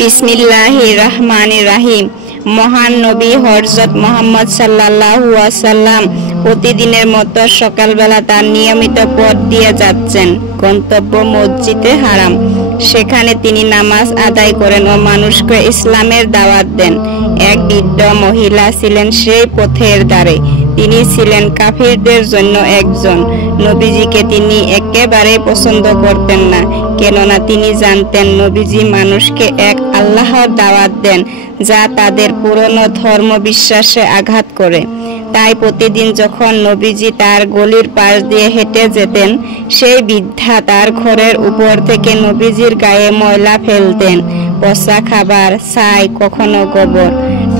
বিসমিল্লাহির রহমানির রহিম। মহান নবী হযরত মুহাম্মদ সাল্লাল্লাহু আলাইহি ওয়াসাল্লাম প্রতিদিনের মতো সকালবেলা তার নিয়মিত পথ দিয়ে যাচ্ছেন গন্তব্য মসজিদে হারাম। সেখানে তিনি নামাজ আদায় করেন ও মানুষকে ইসলামের দাওয়াত দেন। এক বৃদ্ধ মহিলা ছিলেন সেই পথের ধারে। তিনি ছিলেন কাফিরদের জন্য একজন। নবীজিকে তিনি একেবারে পছন্দ করতেন না, কেননা তিনি জানতেন নবীজি মানুষকে এক আল্লাহর দাওয়াত দেন যা তাদের পুরনো ধর্ম বিশ্বাসে আঘাত করে। তাই প্রতিদিন যখন নবীজি তার গলির পাশ দিয়ে হেঁটে যেতেন, সেই বৃদ্ধা তার ঘরের উপর থেকে নবীজির গায়ে ময়লা ফেলতেন, পচা খাবার, ছাই, কখনো গোবর।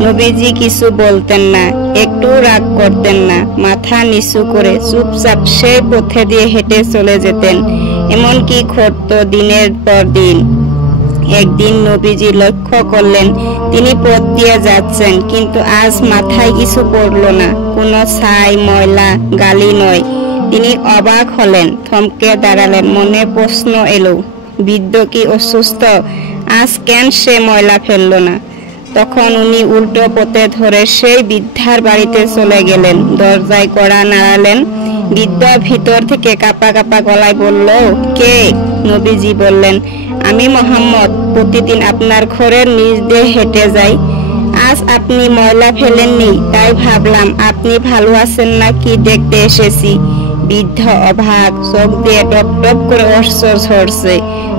নবীজি কিছু বলতেন না, একটু রাগ করতেন না, মাথা নিচু করে চুপচাপ সেই পথে দিয়ে হেঁটে চলে যেতেন। এমনকি ঘটত দিনের পর দিন। একদিন নবীজি লক্ষ্য করলেন তিনি পথ দিয়ে যাচ্ছেন, কিন্তু আজ মাথায় কিছু পড়ল না, কোনো ছাই, ময়লা, গালি নয়। তিনি অবাক হলেন, থমকে দাঁড়ালেন। মনে প্রশ্ন এলো, বৃদ্ধ কি অসুস্থ? আজ কেন সে ময়লা ফেলল না? তখন উনি উল্টো পথে ধরে সেই বৃদ্ধার বাড়িতে চলে গেলেন। দরজায় কড়া নাড়ালেন। বৃদ্ধ ভিতর থেকে কাঁপা কাঁপা গলায় বলল, কে? নবীজি বললেন, আমি মুহাম্মদ, প্রতিদিন আপনার ঘরের নিচ দিয়ে হেঁটে যাই। আজ আপনি ময়লা ফেলেননি, তাই ভাবলাম আপনি ভালো আছেন না কি দেখতে এসেছি। বৃদ্ধ অবাক, চোখ দিয়ে টপ টপ করে অশ্রু ঝরছে।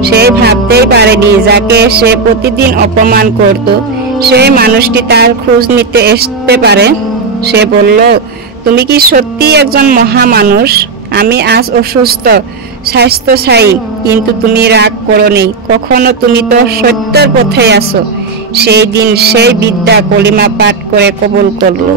সে ভাবতেই পারেনি যাকে সে প্রতিদিন অপমান করত, সেই মানুষটি তার খোঁজ নিতে আসতে পারে। সে বলল, তুমি কি সত্যি একজন মহা মানুষ? আমি আজ অসুস্থ, স্বাস্থ্য চাই, কিন্তু তুমি রাগ করোনি, কখনো তুমি তো সত্যের পথে আছো। সেই দিন সেই বৃদ্ধা কলিমা পাঠ করে কবুল করলো।